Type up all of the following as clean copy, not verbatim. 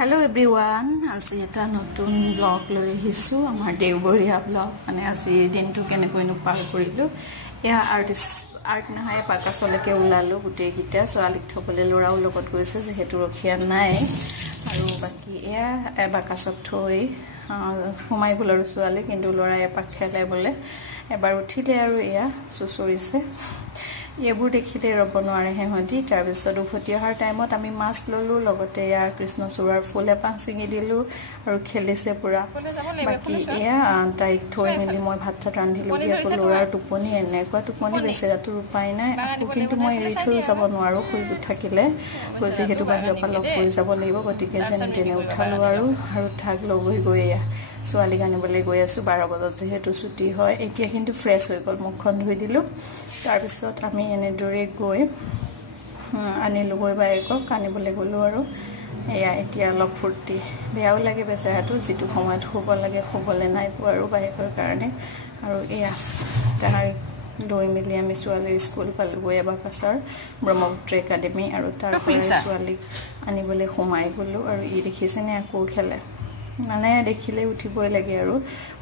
Hello everyone, আজি এটা নতুন ব্লগ লৈ আহিছো আমাৰ দেওবৰীয়া ব্লগ মানে আজি দিনটো কেনেকৈ পাৰ কৰিলো এয়া আৰ্ট নহয় পাকাছলৈকে ওলালো গুটেই গিটা ছোৱালীক থবলৈ লৰাও লগত গৈছে যেহেতু ৰখিয়া নাই আৰু বাকি এয়া বাকাছক থৈ সোমাই গ'ল আৰু ছোৱালী কিন্তু লৰাই এপাক খেলাই বলে এবাৰ উঠিলে আৰু এয়া চুচৰিছে এবোৰ দেখিলে ৰব নোৱাৰে হেহতি তাৰ পিছত উভতি অহাৰ টাইমত আমি মাছ ললো লগতে ইয়া কৃষ্ণচূড়াৰ ফুল এপাহ ছিঙি দিলো আৰু খেলিছে পুৰা বাকি এয়া তাইক থৈ মেলি মই ভাত চাত ৰান্ধিলো আকৌ লৰাৰ টোপনি এনেকুৱা টোপনি বেচেৰাটো উপায় নাই কিন্তু মই এৰি থৈ যাব নোৱাৰো শুই থাকিলে যেহেতু বাহিৰৰ পৰা লগ কৰি যাব লাগিব গতিকে যেনে তেনে উঠালো আৰু ঠাক লগৈ গৈ এয়া ছোৱালী আনিবলৈ গৈ আছো 12 বজাত যেহেতু ছুটি হয় এতিয়া কিন্তু ফ্ৰেছ হৈ গ'ল মুখখন ধুই দিলো তাৰ পিছত আমি এনেদৰে গৈ আনিলো গৈ বাইকক আনিবলৈ গলো আৰু এয়া এতিয়া অলপ ফুৰ্তি বেয়াও লাগে বেচাৰাটো যিটো সময়ত শুব লাগে শুবলে নাই পোৱা আৰু বাইকৰ কাৰণে আৰু এয়া তাৰ লৈ মিলি আমি ছোৱালীৰ স্কুল পালো গৈ বাকাছৰ ব্ৰহ্মপুত্ৰ একাডেমি আৰু তাৰ পৰা ছোৱালীক আনিবলৈ সোমাই গলো আৰু ই দেখিছেনে আকৌ খেলে মানে দেখিলে উঠিবই লাগে আৰু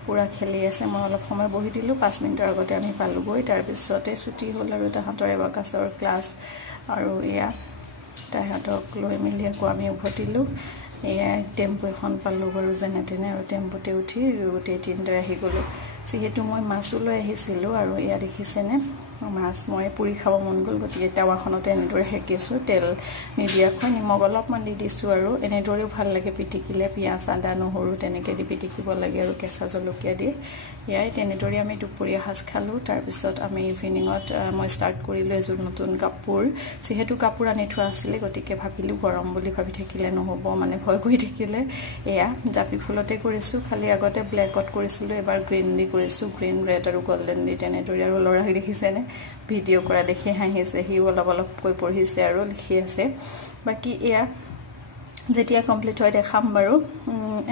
পুৰা খেলি আছে মই অলপ সময় বহি দিলো 5 মিনিটৰ আগতে আমি পালো গৈ তাৰ পিছতে ছুটি হ'ল আৰু তাহাঁতৰ বাকাছৰ ক্লাছ আৰু এয়া তাহাঁতক লৈ মিলি আকৌ আমি উভতিলো এয়া টেম্পো এখন পালো বাৰু যেনে তেনে আৰু টেম্পোতে উঠি গোটেই তিনটা আহি গলো যিহেতু মই মাছো লৈ আহিছিলো আৰু এয়া দেখিছেনে মাছ মই পুৰি খাব মন গ'ল গতিকে টাৱাখনতে এনেদৰে হেকিছো তেল নিদিয়াকৈ নিমখ অলপমান দি দিছো আৰু এনেদৰেও ভাল লাগে পিটিকিলে পিয়াজ আদা নহৰু তেনেকৈ দি পিটিকিব লাগে আৰু কেঁচা জলকীয়া দি ইয়াই তেনেদৰে আমি দুপৰীয়া সাজ খালো তাৰ পিছত আমি ইভিনিঙত মই ষ্টাৰ্ট কৰিলো এযোৰ নতুন কাপোৰ যেহেতু কাপোৰ আনি থোৱা আছিলে গতিকে ভাবিলো গৰম বুলি ভাবি থাকিলে নহব মানে ভয় কৰি থাকিলে এয়া জাপি ফুলতে কৰিছো খালি আগতে ব্লেকত কৰিছিলো এবাৰ গ্ৰীণ দি কৰিছো গ্ৰীণ ৰেড আৰু গোল্ডেন দি তেনেদৰে আৰু লৰাই দেখিছেনে ভিডিও কৰা দেখি হাঁহিছে হি অলপ কৈ পঢ়িছে আৰু লিখি আছে বাকি এয়া যেতিয়া কমপ্লিট হয় দেখাম বাৰু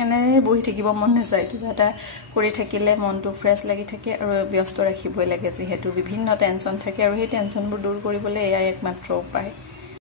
এনে বহি থাকিব মন নাযায় কিবা এটা কৰি থাকিলে মনটো ফ্ৰেছ লাগি থাকে আৰু ব্যস্ত ৰাখিবই লাগে যেহেতু বিভিন্ন টেনচন থাকে আৰু সেই টেনচনবোৰ দূৰ কৰিবলৈ এয়া একমাত্ৰ উপায়